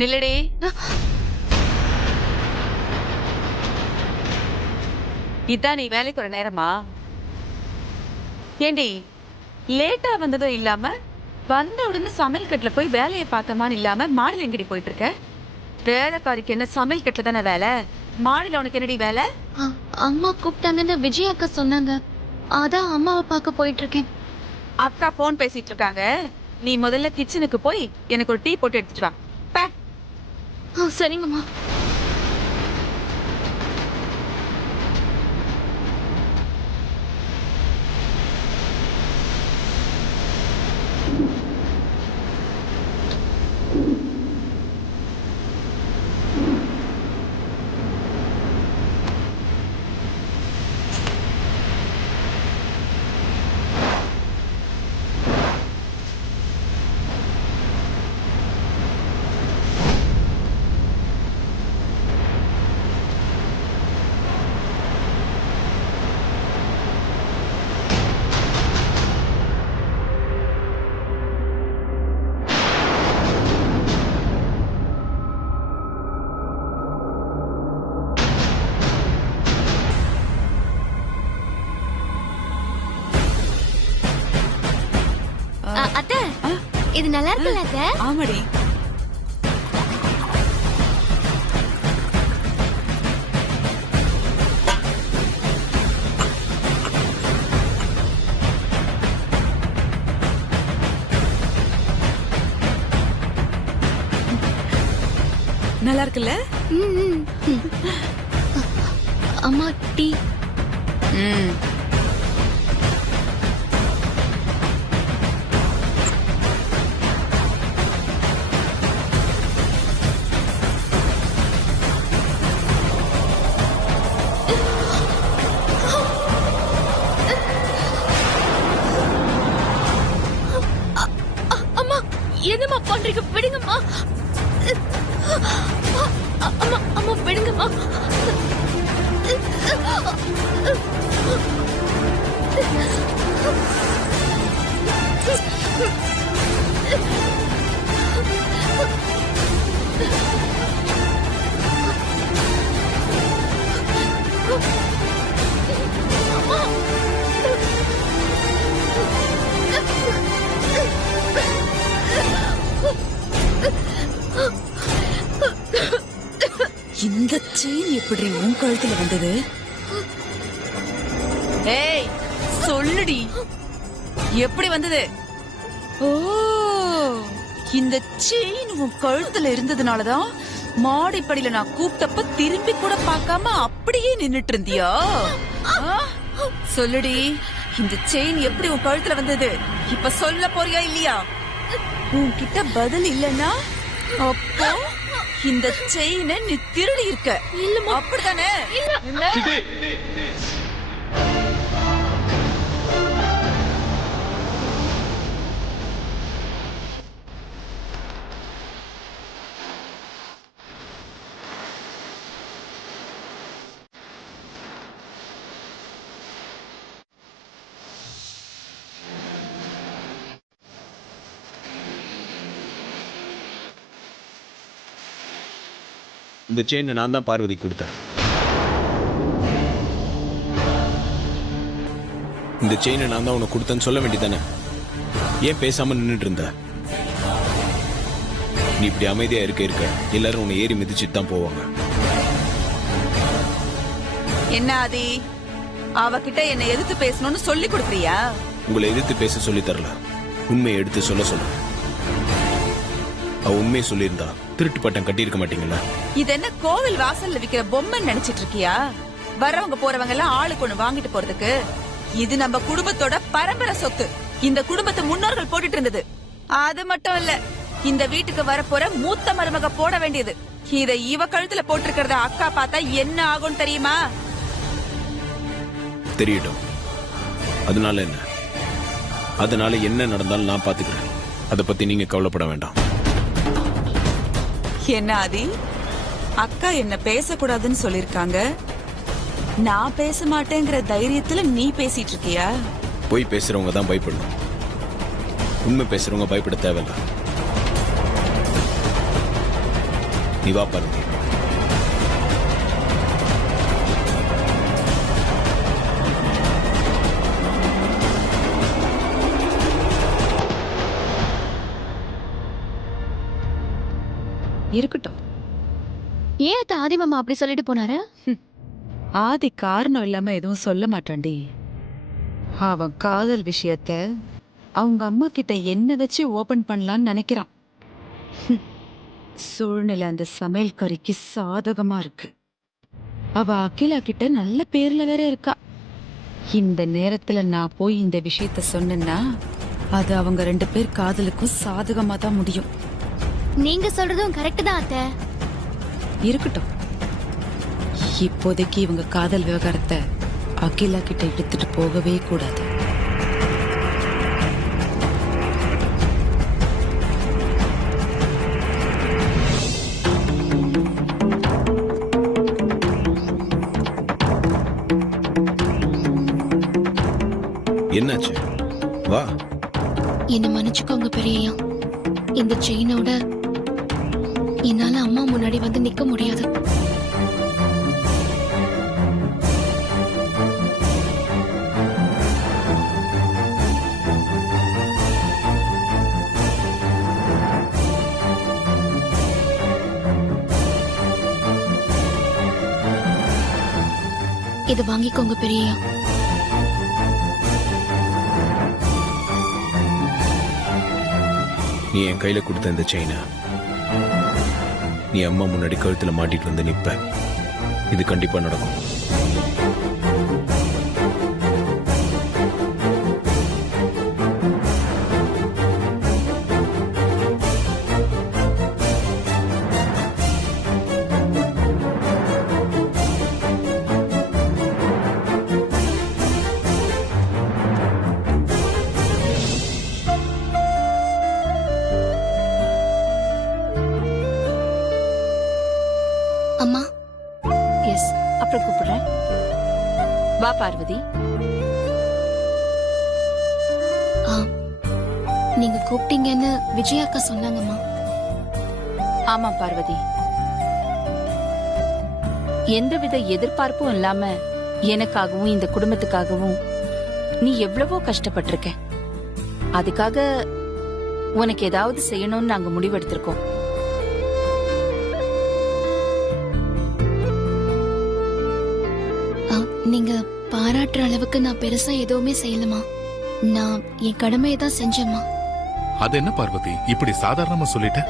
நில்லடி. இதான் நீ வேலைக்கு ஒரு நேரமா? ஏண்டி லேட்டா வந்ததும் இல்லாம வந்த உடனே சமையல் கட்டுல போய் வேலையை பார்த்தமான்னு இல்லாம மாடியில் எங்கடி போயிட்டு இருக்க? வேலைக்காரிக்கு என்ன சமையல் கட்டுல தானே வேலை? மாடியில் உனக்கு என்னடி வேலை? அம்மா கூப்பிட்டாங்கன்னு விஜய் அக்கா சொன்னாங்க. அதான் அம்மாவை பார்க்க போயிட்டு இருக்கேன். அக்கா போன் பேசிட்டு இருக்காங்க. நீ முதல்ல கிச்சனுக்கு போய் எனக்கு ஒரு டீ போட்டு எடுத்துட்டு வா. பே. சரிங்கம்மா. அத்தை, இது நல்லா இருக்குல்ல அத்தை? ஆமாடி. நல்லா இருக்குல்ல? அம்மா டீ. அம்மா என்னம்மா பண்றீங்க? விடுங்கம்மா. அம்மா அம்மா விடுங்கம்மா. இந்த செயின் எப்படி உன் கழுத்துல வந்தது? ஏய் சொல்லுடி, எப்படி வந்தது? ஓ, இந்த செயின் உன் கழுத்துல இருந்ததுனாலதான் மாடிப்படியில நான் கூப்பிட்டப்ப திரும்பி கூட பார்க்காம அப்படியே நின்னுட்டு இருந்தியா? சொல்லுடி, இந்த செயின் எப்படி உன் கழுத்துல வந்தது? இப்ப சொல்ல போறியா இல்லையா? உன்கிட்ட பதில் இல்லன்னா அப்போ இந்த செயினை நீ திருடி இருக்க. இல்லம்மா. அப்படித்தானே? இந்த செயினை நான் தான் பார்வதி கொடுத்தேன். இந்த செயினை நான் தான் உனக்கு கொடுத்தேன்னு சொல்ல வேண்டியதானே? ஏன் பேசாம நின்றுட்டு இருந்த? நீ இப்படி அமைதியா இருக்க எல்லாரும் உன்னை ஏறி மிதிச்சுட்டு தான் போவாங்க. என்ன ஆதி, அவகிட்ட என்ன எதிர்த்து பேசணும்னு சொல்லி கொடுக்குறியா? உங்களை எதிர்த்து பேச சொல்லி தரல, உண்மையை எடுத்து சொல்ல. அவ உண்மையை சொல்லியிருந்தா திருட்டு பட்டம் கட்டியிருக்க மாட்டீங்களா? இது என்ன கோவில் வாசல்ல விக்கிற பொம்மை நினைச்சிட்டு இருக்கியா? வரவங்க போறவங்க எல்லாம் ஆளுக்கு ஒண்ணு வாங்கிட்டு போறதுக்கு. இது நம்ம குடும்பத்தோட பரம்பரை சொத்து. இந்த குடும்பத்தை முன்னோர்கள் போட்டுட்டு இருந்தது. அது மட்டும் இல்ல, இந்த வீட்டுக்கு வரப்போற மூத்த மருமக போட வேண்டியது. இத இவ கழுத்துல போட்டிருக்கிறத அக்கா பார்த்தா என்ன ஆகும் தெரியுமா? தெரியட்டும். அதனால என்ன நடந்தாலும் நான் பாத்துக்கிறேன். அதை பத்தி நீங்க கவலைப்பட வேண்டாம். என்ன ஆதி, அக்கா என்ன பேசக்கூடாதுன்னு சொல்லிருக்காங்க. நான் பேச மாட்டேங்கிற தைரியத்துல நீ பேசிட்டு இருக்கியா? போய் பேசுறவங்க தான் பயப்படணும். உண்மை பேசுறவங்க பயப்பட தேவையில்ல. நீ வா பார்வதி. இருக்கட்டும். ஏன் அத்தை ஆதி மாமா அப்படி சொல்லிட்டு போனாரு? ஆதி காரணம் இல்லாம எதுவும் சொல்ல மாட்டான்டி. அவன் காதல் விஷயத்த அவங்க அம்மா கிட்ட என்ன வச்சு ஓபன் பண்ணலான்னு நினைக்கிறான். சூழ்நிலை அந்த சமையல்காரிக்கு சாதகமா இருக்கு. அவ அகிலா கிட்ட நல்ல பேர்ல வேற இருக்கா. இந்த நேரத்துல நான் போய் இந்த விஷயத்த சொன்னேன்னா அது அவங்க 2 பேர் காதலுக்கும் சாதகமா தான் முடியும். நீங்க சொல்றதும் கரெக்ட் தான் அத்தை. இருக்கட்டும். இப்போதைக்கு இவங்க காதல் விவகாரத்தை அகிலா கிட்ட எடுத்துட்டு போகவே கூடாது. என்னாச்சு? வா. என்ன மன்னிச்சுக்கோங்க பெரியய்யா. இந்த செயினோட என்னால அம்மா முன்னாடி வந்து நிக்க முடியாது. இத வாங்கிக்கோங்க பெரியய்யா. நீ என் கையில கொடுத்த இந்த செயினை நீ அம்மா முன்னாடி கழுத்துல மாட்டிட்டு வந்து நிப்ப. இது கண்டிப்பா நடக்கும். அம்மா, எஸ், அப்புறம் கூப்பிடுறேன். வா பார்வதி. நீங்க கூப்பிட்டீங்கன்னு விஜயா அக்கா சொன்னாங்கம்மா. ஆமா பார்வதி, எந்தவித எதிர்பார்ப்பும் இல்லாம எனக்காகவும் இந்த குடும்பத்துக்காகவும் நீ எவ்வளவோ கஷ்டப்பட்டிருக்க. அதுக்காக உனக்கு ஏதாவது செய்யணும்னு நாங்க முடிவெடுத்திருக்கோம். நீங்க பாராட்டுற அளவுக்கு நான் பெருசா எதுவுமே செய்யலமா. நான் என் கடமையை தான் செஞ்சேம்மா. அது என்ன பார்வதி இப்படி சாதாரணமா சொல்லிட்ட?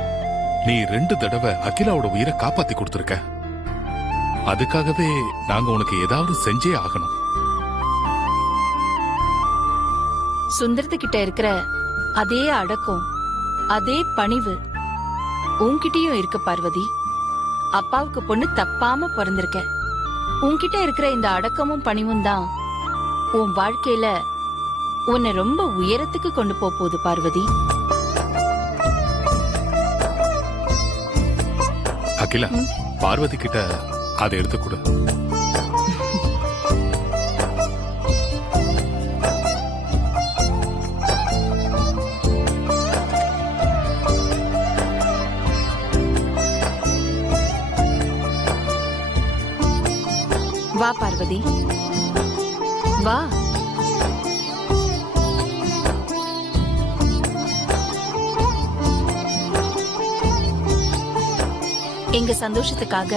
நீ 2 தடவை அகிலாவோட உயிரை காப்பாத்தி கொடுத்திருக்க. அதுக்காகவே நாங்க உனக்கு ஏதாவது செஞ்சே ஆகணும். சுந்தரத்து கிட்ட இருக்கிற அதே அடக்கம், அதே பணிவு உன்கிட்டயும் இருக்கு பார்வதி. அப்பாவுக்கு பொண்ணு தப்பாம பிறந்திருக்க. உன்கிட்ட இருக்கிற இந்த அடக்கமும் பணிவும் தான் உன் வாழ்க்கையில உன்னை ரொம்ப உயரத்துக்கு கொண்டு போகுது பார்வதி. அகிலா, பார்வதி கிட்ட அதை எடுத்து கொடு. வா பார்வதி, வா. எங்க சந்தோஷத்துக்காக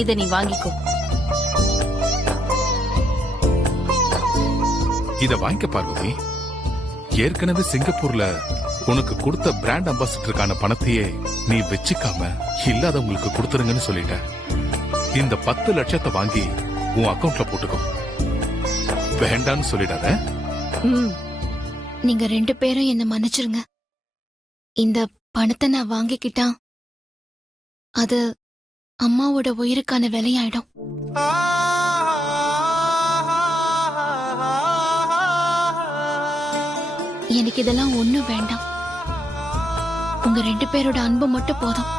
இத நீ வாங்கிக்கோ. இத வாங்கிக்க பார்வதி. ஏற்கனவே சிங்கப்பூர்ல உனக்கு கொடுத்த பிராண்ட் அம்பாசிடருக்கான பணத்தையே நீ வச்சுக்காம இல்லாதவங்களுக்கு கொடுத்துருங்கன்னு சொல்லிட்ட. இந்த 10 லட்சத்தை வாங்கி உன் அக்கவுண்ட்ல போட்டுக்கோ. வேண்டான்னு சொல்லிடாத. நீங்க 2 பேரும் என்ன மன்னிச்சிருங்க. இந்த பணத்தை நான் வாங்கிக்கிட்டா அது அம்மாவோட உயிருக்கான விலையாயிடும். எனக்கு இதெல்லாம் ஒண்ணும் வேண்டாம். உங்க 2 பேரோட அன்பு மட்டும் போதும்.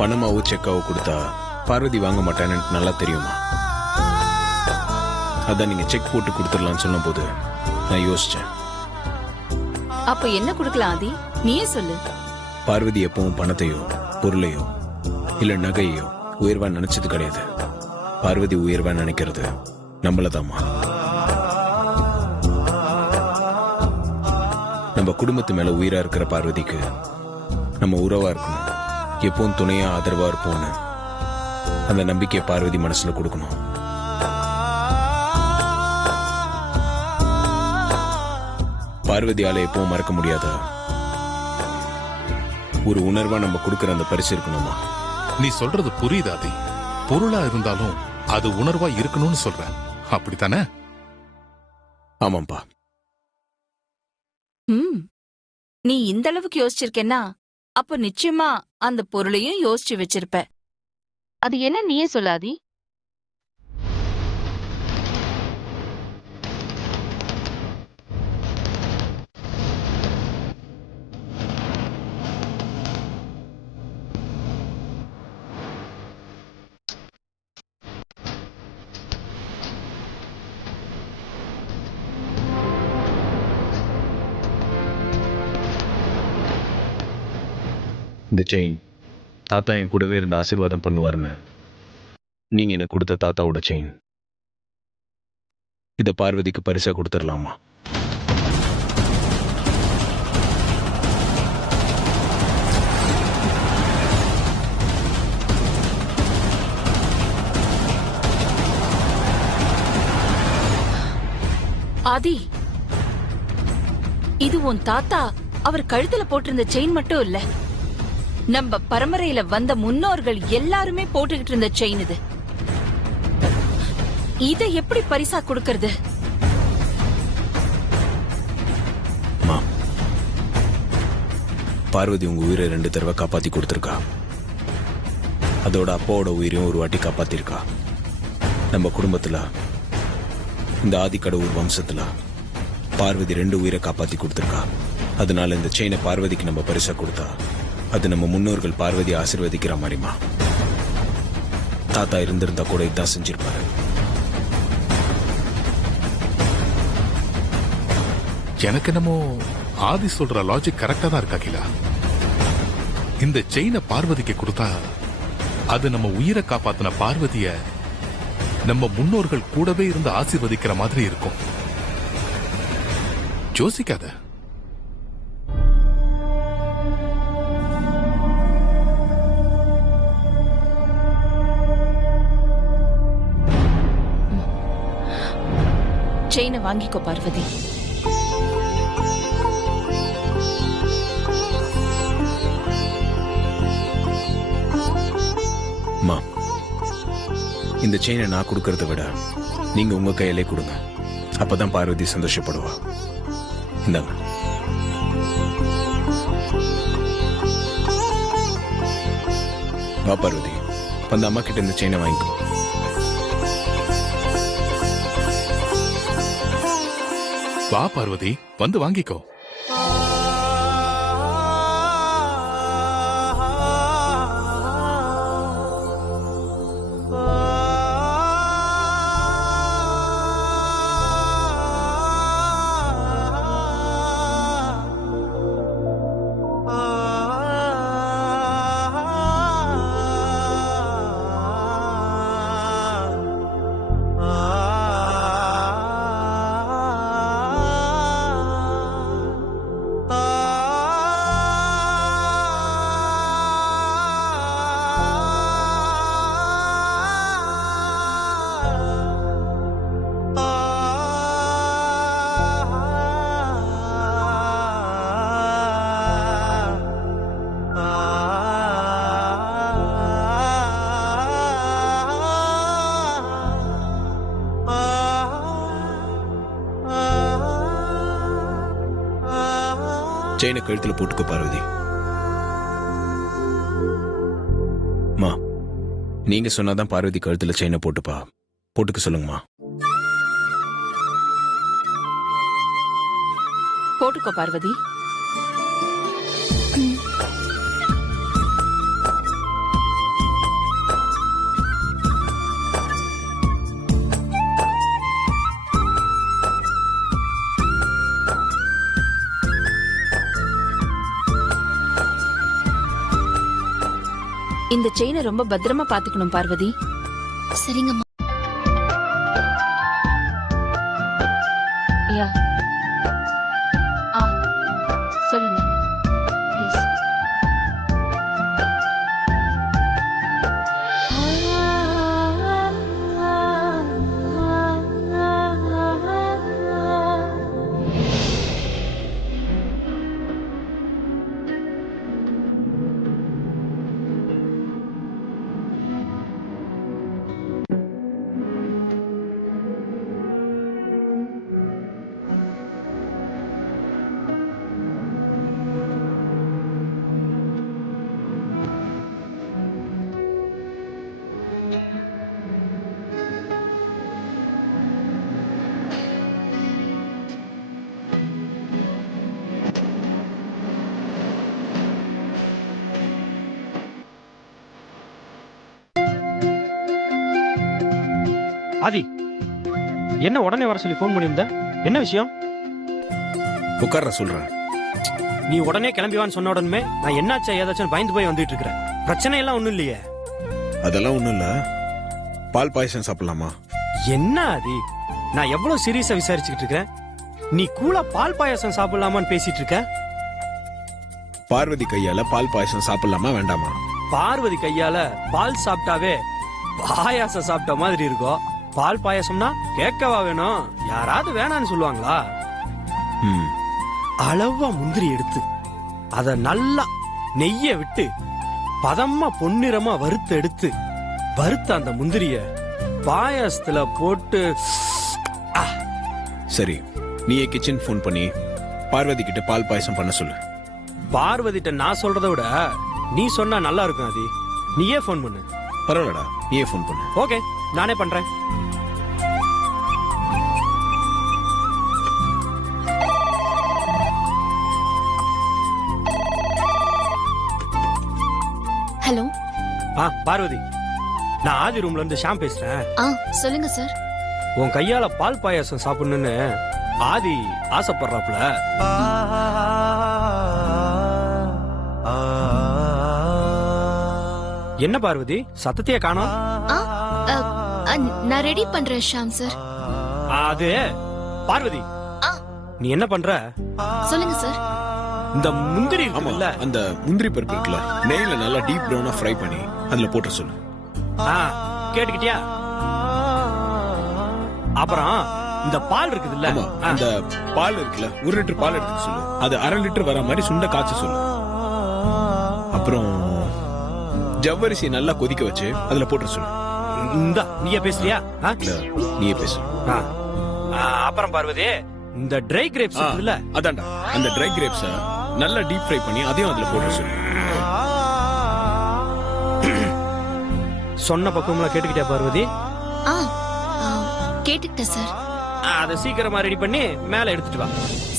பணமாவோ செக்காவோ கொடுத்தா பார்வதி வாங்க மாட்டான்னு எனக்கு நல்லா தெரியுமா. அதான் நீங்க செக் போட்டு கொடுத்துடலாம்னு சொன்ன போது நான் யோசிச்சேன். அப்ப என்ன கொடுக்கலாம் ஆதி? நீயே சொல்லு. பார்வதி எப்பவும் பணத்தையோ பொருளையோ இல்ல நகையோ உயர்வா நினைச்சது கிடையாது. பார்வதி உயர்வா நினைக்கிறது நம்மளதாம்மா. நம்ம குடும்பத்து மேல உயிரா இருக்கிற பார்வதிக்கு நம்ம உறவா இருக்கணும், எப்பவும் துணையா ஆதரவா இருப்போம்னு அந்த நம்பிக்கையை பார்வதி மனசுல கொடுக்கணும். பார்வதியால எப்பவும் மறக்க முடியாத ஒரு உணர்வா நம்ம கொடுக்கிற அந்த பரிசு இருக்கணுமா? நீ சொல்றது புரியுது ஆதி. பொருளா இருந்தாலும் அது உணர்வா இருக்கணும்னு சொல்ற, அப்படித்தானே? ஆமாம்பா. நீ இந்த அளவுக்கு யோசிச்சிருக்கேன்னா அப்ப நிச்சயமா அந்த பொருளையும் யோசிச்சு வச்சிருப்ப. அது என்ன நீயே சொல்லாதி. இந்த செயின் தாத்தா என் கூடவே இருந்து ஆசீர்வாதம் பண்ணுவாருன்னு நீங்க எனக்கு கொடுத்த தாத்தாவோட செயின். இத பார்வதிக்கு பரிசா கொடுத்துடலாமா? ஆதி, இது உன் தாத்தா அவர் கழுத்துல போட்டிருந்த செயின் மட்டும் இல்ல, நம்ம பரம்பரையில வந்த முன்னோர்கள் எல்லாருமே போட்டுக்கிட்டு இருந்த செயின் இது. இத எப்படி பரிசா கொடுக்கறது? பார்வதி உங்க உயிரை 2 தடவை காப்பாத்தி கொடுத்திருக்கா. அதோட அப்பாவோட உயிரையும் ஒரு வாட்டி காப்பாத்திருக்கா. நம்ம குடும்பத்துல இந்த ஆதிக்கடவுர் வம்சத்துல பார்வதி 2 உயிரை காப்பாத்தி கொடுத்திருக்கா. அதனால இந்த செயினை பார்வதிக்கு நம்ம பரிசா கொடுத்தா அது நம்ம முன்னோர்கள் பார்வதி ஆசீர்வதிக்கிற மாதிரிமா. தாத்தா இருந்திருந்தா கூட இதான் செஞ்சிருப்பாரு. எனக்கு என்னமோ ஆதி சொல்ற லாஜிக் கரெக்டா தான் இருக்கா அகிலா. இந்த செயினை பார்வதிக்கு கொடுத்தா அது நம்ம உயிரை காப்பாத்தின பார்வதிய நம்ம முன்னோர்கள் கூடவே இருந்து ஆசீர்வதிக்கிற மாதிரி இருக்கும். யோசிக்காத. செயினை வாங்கிக்கோ பார்வதி. இந்த செயினை நான் கொடுக்கறத விட நீங்க உங்க கையிலே கொடுங்க. அப்பதான் பார்வதி சந்தோஷப்படுவா. இந்தாங்க. வா பார்வதி, வந்து அம்மா கிட்ட இந்த செயினை வாங்கிக்கோ. வா பார்வதி, வந்து வாங்கிக்கோ. செயினை கழுத்துல போட்டுக்கோ பார்வதி. மா, நீங்க சொன்னாதான் பார்வதி கழுத்துல செயினை போட்டுப்பா. போட்டுக்க சொல்லுங்கம்மா. போட்டுக்கோ பார்வதி. இந்த செயினை ரொம்ப பத்திரமா பாத்துக்கணும் பார்வதி. சரிங்கம்மா. யா சொல்லுங்க ப்ளீஸ். ஆதி, என்ன உடனே வர சொல்லி ஃபோன் பண்ணியிருந்த? என்ன விஷயம்? உட்கார்ற சொல்றேன். நீ உடனே கிளம்பிவான்னு சொன்ன உடனே நான் என்னாச்சா ஏதாச்சும் பயந்து போய் வந்துட்டு இருக்கிறேன். பிரச்சனை எல்லாம் ஒண்ணும் இல்லையே. அதெல்லாம் ஒண்ணும் இல்ல. பால் பாயசம் சாப்பிடலாமா? என்ன ஆதி, நான் எவ்வளவு சீரியஸா விசாரிச்சுக்கிட்டு இருக்கேன். நீ கூலா பால் பாயாசம் சாப்பிடலாமான்னு பேசிட்டு இருக்க. பார்வதி கையால பால் பாயசம் சாப்பிடலாமா வேண்டாமா? பார்வதி கையால பால் சாப்பிட்டாவே பாயாசம் சாப்பிட்ட மாதிரி இருக்கும். பால் பாயாசம்னா கேட்கவா வேணும்? யாராவது வேணான்னு சொல்லுவாங்களா? ம், அளவா முந்திரி எடுத்து அத நல்லா நெய்ய விட்டு பதமா பொன்னிறமா வறுத்து எடுத்து வறுத்த அந்த முந்திரிய பாயாசத்துல போட்டு சரி, நீயே கிச்சன் ஃபோன் பண்ணி பார்வதி கிட்ட பால் பாயசம் பண்ண சொல்லு. பார்வதிட்ட நான் சொல்றதை விட நீ சொன்னா நல்லா இருக்கும். அது நீயே ஃபோன் பண்ணு. பரவாயில்லடா, நீயே ஃபோன் பண்ணு. ஓகே, நானே பண்றேன். ஹலோ. பார்வதி, நான் ஆதி ரூம்ல இருந்து ஷாம் பேசுறேன். சொல்லுங்க சார். உன் கையால பால் பாயாசம் சாப்பிடணும்னு ஆதி ஆசைப்படுறாப்ல. என்ன பார்வதி, சத்தத்தையே காணோம்? நான் ரெடி பண்றேன் ஷாம் சார். அது பார்வதி, நீ என்ன பண்ற? சொல்லுங்க சார். இந்த முந்திரி ஆமா, இருக்குல்ல, அந்த முந்திரி பருப்பு இருக்குல்ல, நெய்ல நல்லா டீப் ப்ரௌனா ஃப்ரை பண்ணி அதுல போட்டு சொல்லு. கேட்டுக்கிட்டியா? அப்புறம் இந்த பால் இருக்குதுல்ல, ஆமா, அந்த பால் இருக்குல்ல, 1 லிட்டர் பால் எடுத்துக்க சொல்லு. அது 1/2 லிட்டர் வர மாதிரி சுண்ட காய்ச்ச சொல்லு. அப்புறம் ஜவ்வரிசி நல்லா கொதிக்க வச்சு அதுல போட்டு சொல்லு. இந்த நீயே பேசுறியா? இல்ல, நீயே பேசு. அப்புறம் பார்வதி, இந்த ட்ரை கிரேப்ஸ் இருக்குல்ல, அதான்டா, அந்த ட்ரை கிரேப்ஸ நல்லா டீப் ஃப்ரை பண்ணி அதையும் அதுல போட்டு சொல்லு. சொன்ன பக்கம்லாம் கேட்டுக்கிட்டியா பார்வதி? கேட்டுக்கிட்டேன் சார். அதை சீக்கிரமா ரெடி பண்ணி மேல எடுத்துட்டு வா.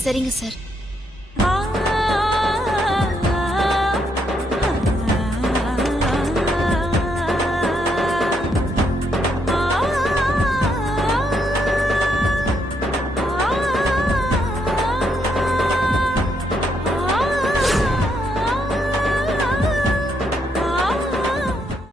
சரிங்க சார்.